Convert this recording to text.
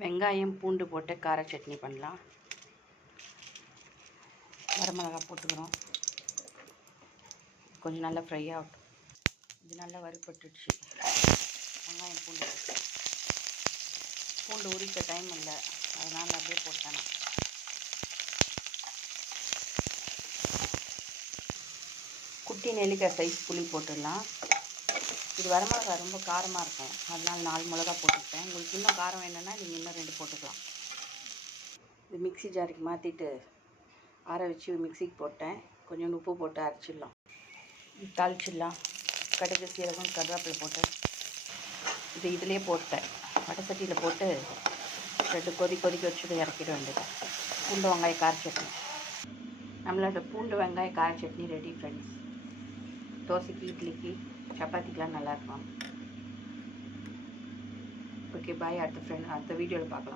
வெங்காயம் பூண்டு போட்டு கார சட்னி பண்ணலாம். வரமிளகா போட்டுக்கிறோம். கொஞ்சம் நல்லா ஃப்ரை ஆகட்டும். இது நல்லா வறுபட்டுடுச்சு. வெங்காயம் பூண்டு உரிக்க டைம் இல்லை, அதனால் அப்படியே போட்டேன். குட்டி நெல்லிக்காய் சைஸ் புளி போட்டுடலாம். இது வரமிளகா ரொம்ப காரமாக இருக்கும், அதனால் 4 மிளகா போட்டுக்கிட்டேன். உங்களுக்கு இன்னும் காரம் வேணும்னா நீங்கள் இன்னும் 2 போட்டுக்கலாம். இது மிக்ஸி ஜாருக்கு மாற்றிட்டு ஆற வச்சு மிக்ஸிக்கு போட்டேன். கொஞ்சம் உப்பு போட்டு அரைச்சிடலாம். தாளிச்சிடலாம். கடுகு, சீரகம், கருவேப்பிலை போட்டு இது இதிலே போட்டேன். வடை சட்டியில் போட்டு 2 கொதிக்க வச்சுட்டு இறக்கிட வேண்டியது. பூண்டு வெங்காய கார சட்னி. நம்மளோட பூண்டு வெங்காய கார சட்னி ரெடி ஃப்ரெண்ட்ஸ். தோசைக்கு, இட்லிக்கு, சப்பாத்திக்கெலாம் நல்லாயிருக்கும். ஓகே, பாய். அடுத்த வீடியோவில் பார்க்கலாம்.